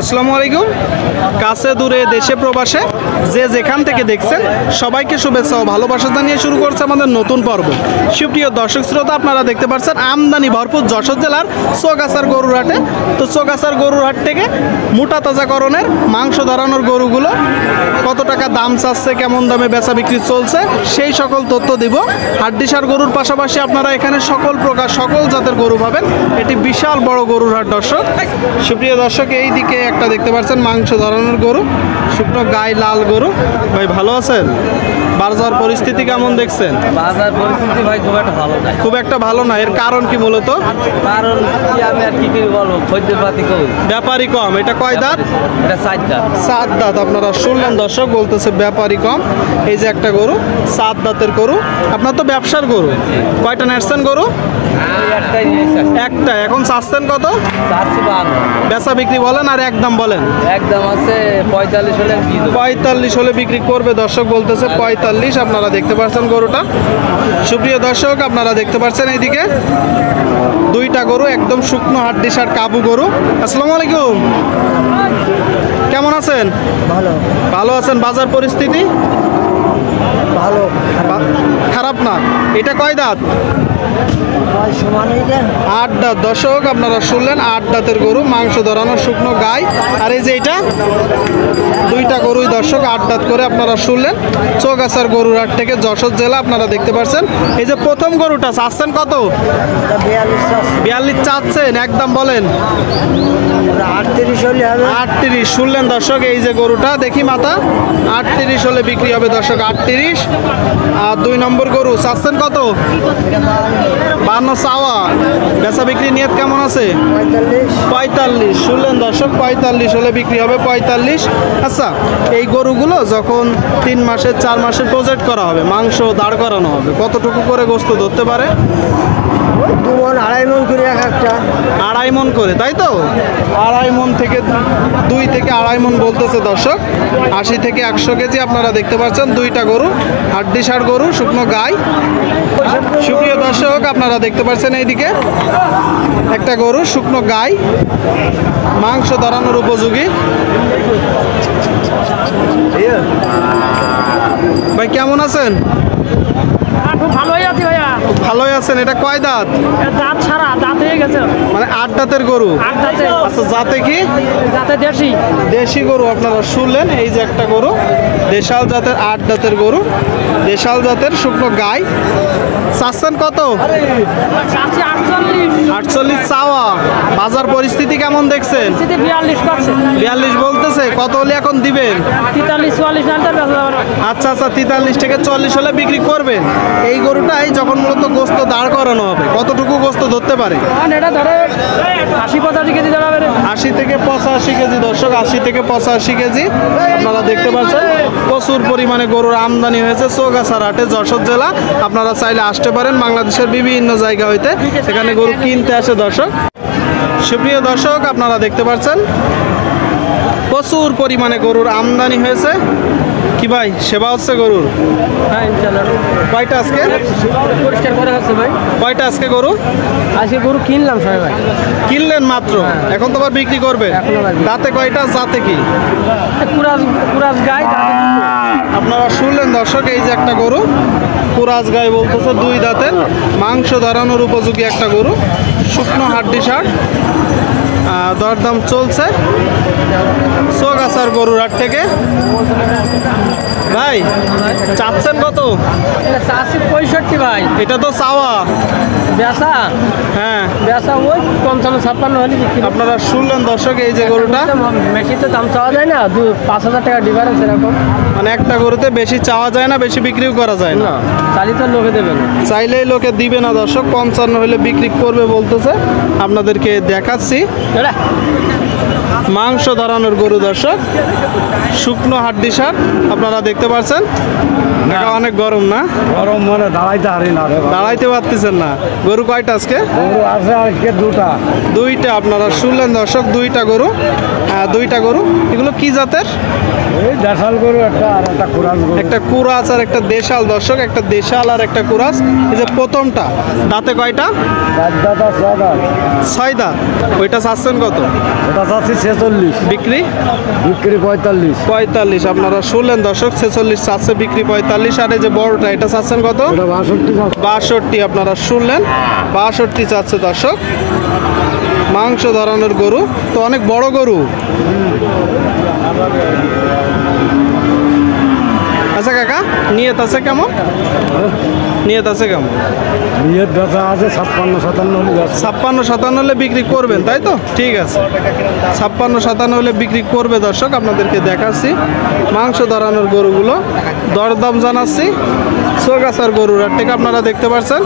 আসসালামু আলাইকুম। কাছে দূরে দেশে প্রবাসে যে যেখান থেকে দেখছেন সবাইকে শুভেচ্ছা ও ভালোবাসা জানিয়ে শুরু করছে আমাদের নতুন পর্ব। সুপ্রিয় দর্শক শ্রোতা, আপনারা দেখতে পাচ্ছেন আমদানি ভরপুর যশোর জেলার চৌগাছার গরুর হাটে। তো চৌগাছার গরুর হাট থেকে মোটা তাজাকরণের মাংস ধরানোর গরুগুলো কত টাকা দাম চাচ্ছে, কেমন দামে বেচা বিক্রি চলছে, সেই সকল তথ্য দিব। হাড্ডিসার গরুর পাশাপাশি আপনারা এখানে সকল প্রকার সকল জাতের গরু পাবেন। এটি বিশাল বড় গরুর হাট দর্শক। সুপ্রিয় দর্শক, এই দিকে একটা দেখতে পাচ্ছেন মাংস ধরানোর গরু, শুকনো গায়ে লাল গরু। ভাই ভালো আছেন? বাজার পরিস্থিতি কেমন দেখছেন? বাজার পরিস্থিতি ভাই খুব একটা ভালো না। খুব একটা ভালো না। এর কারণ কি মূলত? কারণ কি আমি আর কি বলবো, খদ্দেরপাতি কম, ব্যাপারী কম। এটা কয় দাঁত? এটা 4 দাঁত। 7 দাঁত। আপনারা শুনলেন দর্শক, বলতেছে ব্যাপারী কম। এই যে একটা গরু 7 দাঁতের গরু। আপনার তো ব্যবসার গরু, কয়টা নেটছেন গরু? একটাই নিয়েছি। একটা। এখন চাচ্ছেন কত? 452। বেচা বিক্রি বলেন আর একদম বলেন। একদম আছে 45 হলে দিয়ে দেবো। 45 হলে বিক্রি করবে দর্শক, বলতেছে 45। আপনারা দেখতে পাচ্ছেন গরুটা। সুপ্রিয় দর্শক, আপনারা দেখতে পাচ্ছেন এইদিকে দুইটা গরু, একদম শুকনো হাড্ডিসার কাবু গরু। আসসালামু আলাইকুম, কেমন আছেন? ভালো ভালো আছেন। বাজার পরিস্থিতি ভালো খারাপ না। এটা কয় দাঁত? ভাই সমানই দেন। 8 দাঁত দর্শক, আপনারা শুনলেন 8 দাঁতের গরু, মাংস ধরানো শুকনো গাই। আর এই যে এটা দুইটা গরুই দর্শক 8 দাঁত করে। আপনারা শুনলেন চৌগাছার গরুর হাট থেকে যশোর জেলা। আপনারা দেখতে পাচ্ছেন এই যে প্রথম গরুটা চাচ্ছেন কত? 42 চাচ্ছেন, একদম বলেন। 38 হলে হবে। 38 শুনলেন দর্শক। এই যে গরুটা দেখি মাথা, 38 হলে বিক্রি হবে দর্শক, 38। আর 2 নম্বর গরু চাচ্ছেন কত? 52 চাওয়া। বেচা বিক্রি নিয়ত কেমন আছে? 45 শুনলেন দর্শক, 45 হলে বিক্রি হবে, 45। আচ্ছা, এই গরুগুলো যখন 3 মাসের 4 মাসের প্রজেক্ট করা হবে, মাংস দাঁড় করানো হবে, কতটুকু করে গোস্ত ধরতে পারে? 2 মণ 2.5 মণ করে একটা। 2.5 মণ করে, তাই তো? 2.5 মণ থেকে 2 থেকে 2.5 মণ বলতেছে দর্শক। 80 থেকে 100 কেজি। আপনারা দেখতে পাচ্ছেন দুইটা গরু, হাড্ডিসার গরু, শুকনো গাই। সুপ্রিয় দর্শক, আপনারা দেখতে পাচ্ছেন এইদিকে একটা গরু, শুকনো গাই, মাংস ধরানোর উপযোগী। ভাই কেমন আছেন? খুব ভালোই আছি ভাইয়া। ভালোই আছেন। এটা কয় দাঁত? দাঁত ছাড়া, দাঁত হয়ে গেছে। মানে 8 দাঁতের গরু। 8 দাঁতে। আচ্ছা, জাতে কি? দাঁতে দেশি। দেশি গরু। আপনারা শুনলেন এই যে একটা গরু, দেশাল জাতের 8 দাঁতের গরু, দেশাল জাতের শুকনো গাই। চাচ্ছেন কত? চাচ্ছি 48। 48 চাওয়া। বাজার পরিস্থিতি কেমন দেখছেন? 42 করছে। 42 বলতেছে। কত হলে এখন দিবেন? 43 44 নামটা বেচা যাবে না। আচ্ছা আচ্ছা, 43 থেকে 40 হলে বিক্রি করবেন। এই গরুটাই যখন মূলত গোস্ত দাঁড় করানো হবে, কতটুকু গোস্ত ধরতে পারে? কারণ এটা ধরে 80 85 কেজি দাঁড়াবে রে। 80 থেকে 85 কেজি দর্শক, 80 থেকে 85 কেজি। আপনারা দেখতে পাচ্ছেন প্রচুর পরিমাণে গরুর আমদানি হয়েছে চৌগাছার হাটে, যশোর জেলা। আপনারা চাইলে আসতে পারেন বাংলাদেশের বিভিন্ন জায়গা হইতে, সেখানে গরু কিনতে আসে দর্শক। সুপ্রিয় দর্শক, আপনারা দেখতে পাচ্ছেন প্রচুর পরিমাণে গরুর আমদানি হয়েছে। কি ভাই, সেবা হচ্ছে গরুর? হ্যাঁ ইনশাআল্লাহ। কয়টা আজকে? পরিষ্কার করা হচ্ছে ভাই। কয়টা আজকে গরু? আজকে গরু কিনলাম সবাই ভাই। কিনলেন মাত্র, এখন তো আবার বিক্রি করবে। এখনো বাকি। দাঁতে কয়টা? জাতে কি? কুরাজ গাই। আপনারা শুনলেন দর্শক, এই যে একটা গরু, কুরাজ গাই বলতেছে, 2 দাঁতের, মাংস ধরানোর উপযোগী একটা গরু, শুকনো হাড্ডিসার। দরদাম চলছে চৌগাছার গরুর হাট থেকে। ভাই চাচ্ছেন কত? চাচ্ছি 65 ভাই। এটা তো চাওয়া। বেচা? হ্যাঁ, বেচা ওই 55 56 হলে বিক্রি। আপনারা শুনলেন দর্শক, এই যে গরুটা, বেশি তো দাম চাওয়া যায় না, 5,000 টাকা ডিফারেন্স এরকম। মানে একটা গরুতে বেশি চাওয়া যায় না, বেশি বিক্রিও করা যায় না। না চাইলে তো লোকে দেবে না। চাইলেই লোকে দিবে না দর্শক। 55 হলে বিক্রি করবে বলতেছে। আপনাদেরকে দেখাচ্ছি মাংস ধরানোর গরু দর্শক, শুকনো হাড্ডিসার। আপনারা দেখতে পাচ্ছেন কাকা অনেক গরম না? গরম মানে দাঁড়াইতে হারি না রে দাঁড়াইতে পারতেছেন না। গরু কয়টা আজকে? গরু আছে আজকে দুইটা। আপনারা শুনলেন দর্শক, দুইটা গরু। এগুলো কি জাতের? এই দেশাল গরু একটা আর একটা কুরাস গরু। একটা কুরাস আর একটা দেশাল দর্শক, একটা দেশাল আর একটা কুরাস। এই যে প্রথমটা দাঁতে কয়টা? দাদা সাদা 6 দাঁত। ওইটা চাচ্ছেন কত? ওটা চাচ্ছি 46, বিক্রি বিক্রি 45। 45। আপনারা শুনলেন দর্শক, 46 চাচ্ছে, বিক্রি 45। আর এই যে বড়টা, এটা চাচ্ছেন কত? এটা 62। 62। আপনারা শুনলেন 62 চাচ্ছে দর্শক। মাংস ধরানোর গরু তো, অনেক বড় গরু। আচ্ছা কাকা, নিয়ত আছে কেমন? নিয়ত আছে কেমন? নিয়ত বেচা আছে 56-57 হলে 56-57 হলে বিক্রি করবেন, তাই তো? ঠিক আছে, 56-57 হলে বিক্রি করবে দর্শক। আপনাদেরকে দেখাচ্ছি মাংস ধরানোর গরুগুলো, দরদাম জানাচ্ছি। সোগাছার গরুর হাট থেকে আপনারা দেখতে পাচ্ছেন।